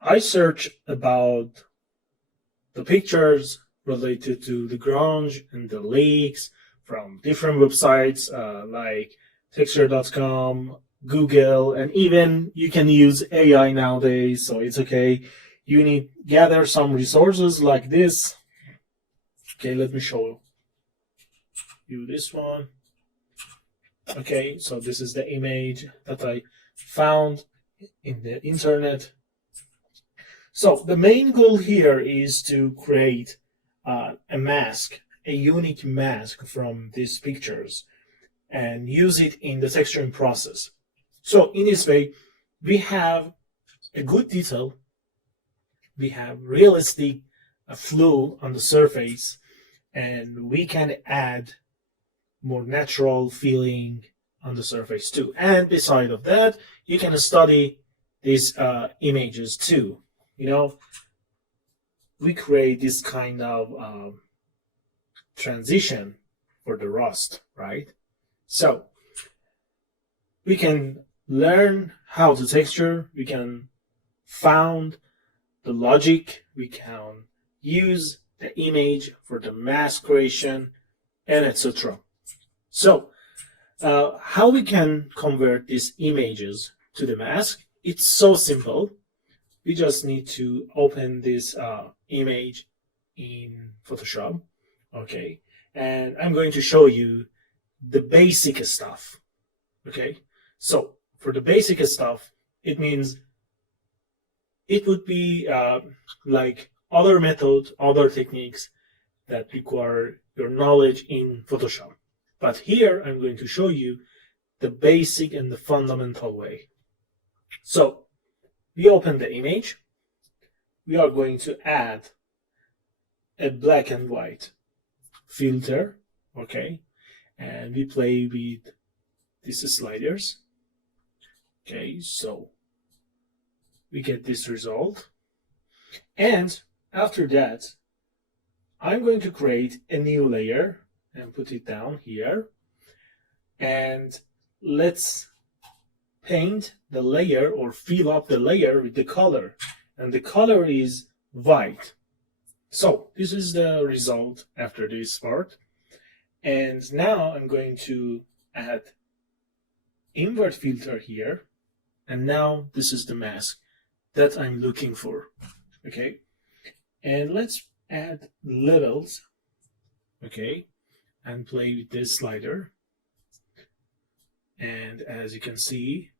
I searched about the pictures related to the grunge and the leaks from different websites like texture.com, Google, and even you can use AI nowadays, so it's okay. You need gather some resources like this. Okay, let me show you this one. Okay, so this is the image that I found in the internet. So the main goal here is to create a mask, a unique mask from these pictures, and use it in the texturing process. So in this way, we have a good detail, we have realistic flow on the surface, and we can add more natural feeling on the surface too. And beside of that, you can study these images too. You know, we create this kind of transition for the rust, right? So we can learn how to texture, we can found the logic, we can use the image for the mask creation, and etc. So how we can convert these images to the mask? It's so simple. We just need to open this image in Photoshop, okay? And I'm going to show you the basic stuff, okay? So for the basic stuff, it means it would be like other methods, other techniques that require your knowledge in Photoshop. But here I'm going to show you the basic and the fundamental way. So we open the image. We are going to add a black and white filter, okay? And we play with these sliders. Okay, so we get this result. And after that, I'm going to create a new layer and put it down here. And let's paint the layer or fill up the layer with the color. And the color is white. So this is the result after this part. And now I'm going to add invert filter here. And now this is the mask that I'm looking for. Okay. And let's add levels. Okay. And play with this slider. And as you can see,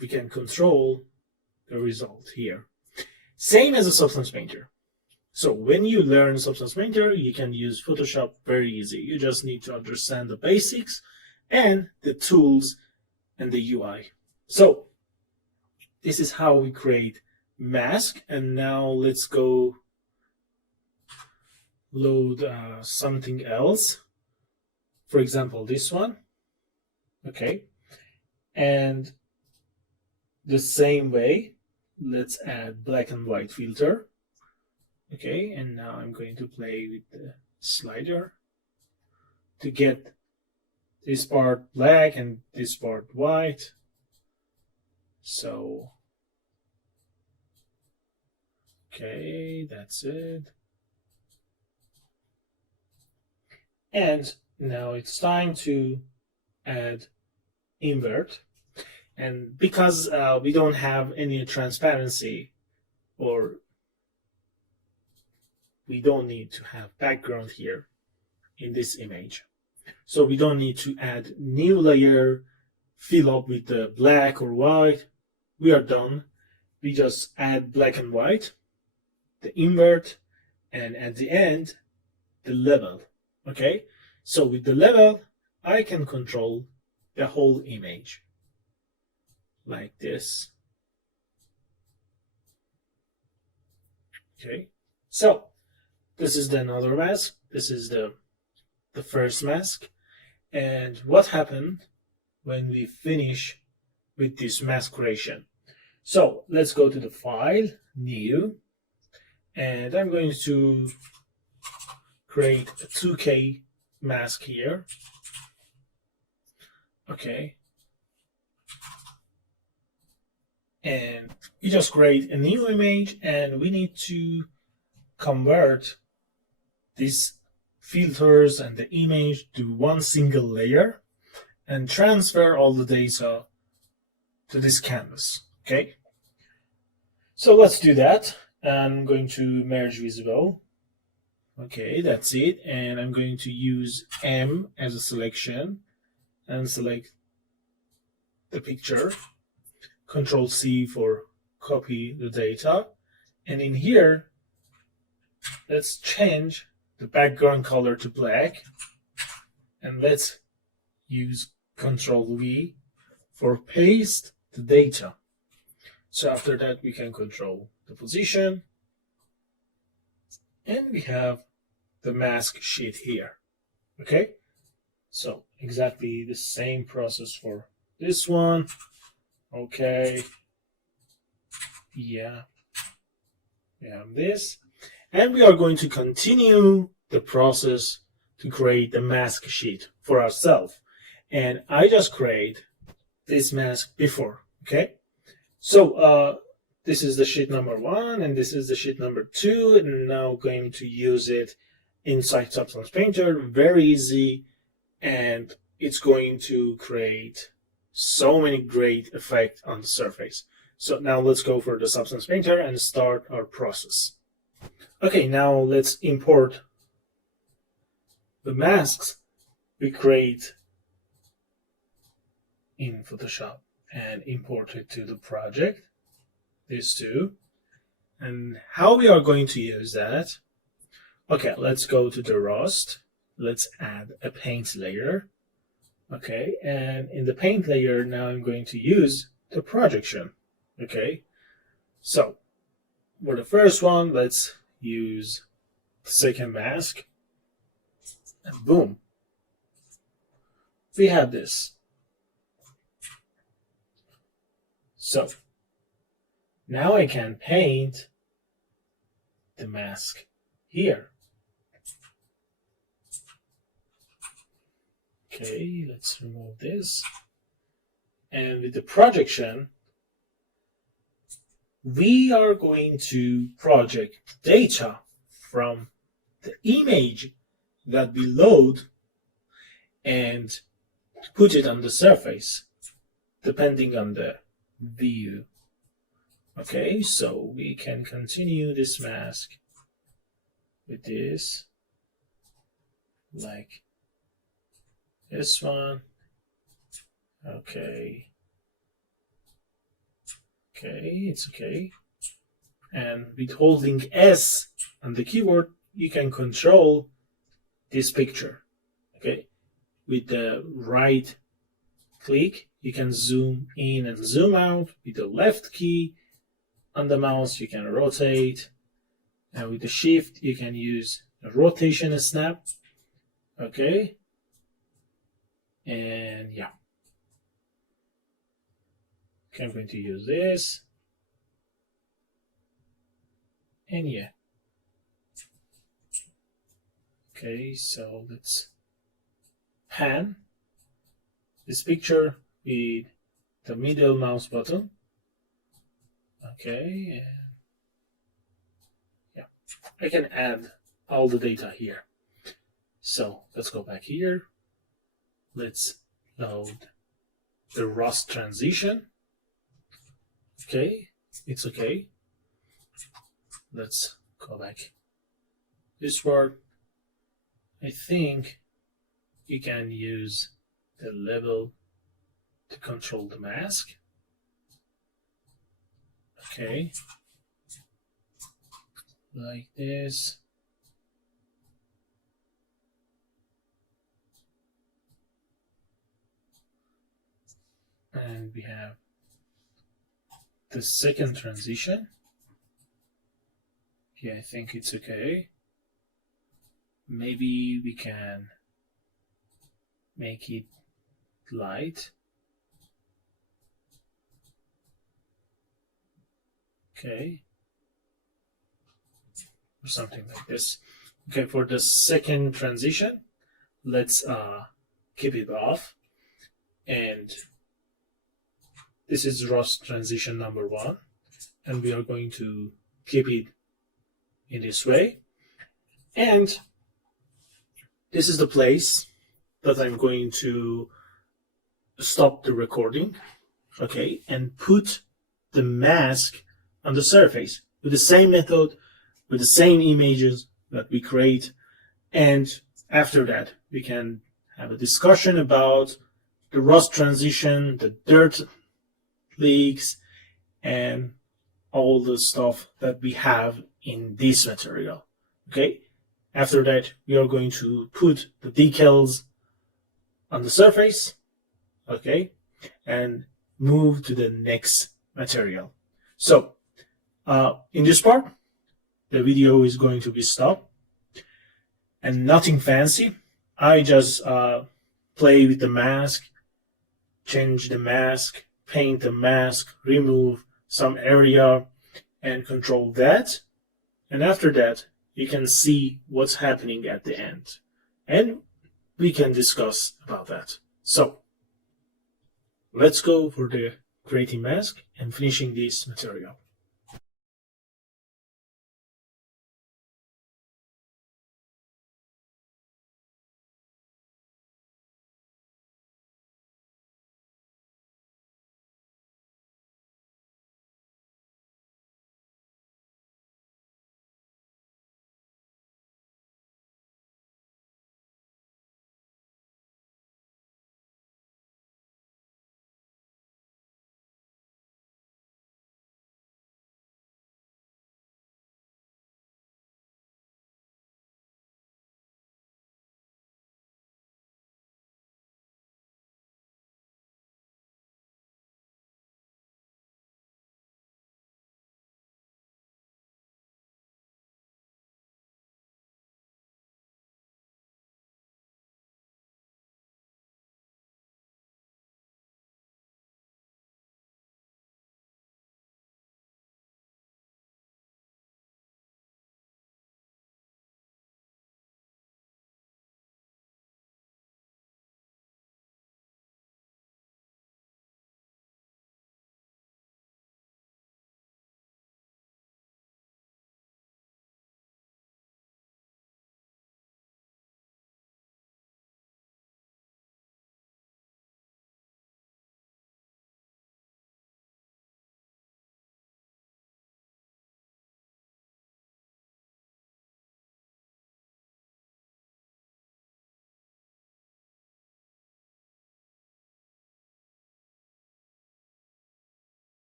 we can control the result here. Same as a Substance Painter. So when you learn Substance Painter, you can use Photoshop very easy. You just need to understand the basics and the tools and the UI. So this is how we create mask. And now let's go load something else. For example, this one. Okay. And the same way, let's add black and white filter. Okay, and now I'm going to play with the slider to get this part black and this part white. So, okay, that's it. And now it's time to add invert. And because we don't have any transparency, or we don't need to have background here in this image, so we don't need to add new layer, fill up with the black or white. We are done. We just add black and white, the invert, and at the end, the level. Okay, so with the level, I can control the whole image. Like this. Okay, so this is the another mask. This is the first mask. And what happened when we finish with this mask creation? So let's go to the file, new, and I'm going to create a 2K mask here. Okay. and we just create a new image, and we need to convert these filters and the image to one single layer and transfer all the data to this canvas. Okay, so let's do that. I'm going to merge visible. Okay, that's it, and I'm going to use M as a selection and select the picture. Control C for copy the data, and in here let's change the background color to black, and let's use Control V for paste the data. So after that we can control the position, and we have the mask sheet here. Okay, so exactly the same process for this one. Okay, yeah, we have this, and we are going to continue the process to create the mask sheet for ourselves. And I just create this mask before. Okay, so this is the sheet number 1, and this is the sheet number 2, and now going to use it inside Substance Painter. Very easy, and it's going to create so many great effects on the surface. So now let's go for the Substance Painter and start our process. Okay, now let's import the masks we create in Photoshop and import it to the project, these two. And how we are going to use that? Okay, let's go to the Rust. Let's add a paint layer. Okay, and in the paint layer, now I'm going to use the projection. Okay, so for the first one, let's use the second mask, and boom, we have this. So now I can paint the mask here. Okay, let's remove this. And with the projection, we are going to project data from the image that we load and put it on the surface, depending on the view. Okay, so we can continue this mask with this, like this one. Okay, it's okay. And with holding S on the keyboard, you can control this picture. Okay, with the right click, you can zoom in and zoom out. With the left key on the mouse, you can rotate. And with the shift, you can use a rotation snap. Okay, and yeah. Okay, I'm going to use this. And yeah. Okay, so let's pan this picture with the middle mouse button. Okay, and yeah, I can add all the data here. So let's go back here. Let's load the Rust transition. Okay, it's okay. Let's go back this word. I think you can use the level to control the mask. Okay, like this. And we have the second transition. Yeah, I think it's okay. Maybe we can make it light. Okay, or something like this. Okay, for the second transition, let's keep it off, and this is rust transition number 1, and we are going to keep it in this way. And this is the place that I'm going to stop the recording, okay, and put the mask on the surface with the same method, with the same images that we create. And after that, we can have a discussion about the rust transition, the dirt leaks, and all the stuff that we have in this material. Okay. After that, we are going to put the decals on the surface, okay, and move to the next material. So, in this part, the video is going to be stopped, and nothing fancy. I just play with the mask, change the mask, paint the mask, remove some area, and control that. And after that, you can see what's happening at the end. And we can discuss about that. So, let's go for the creating mask and finishing this material.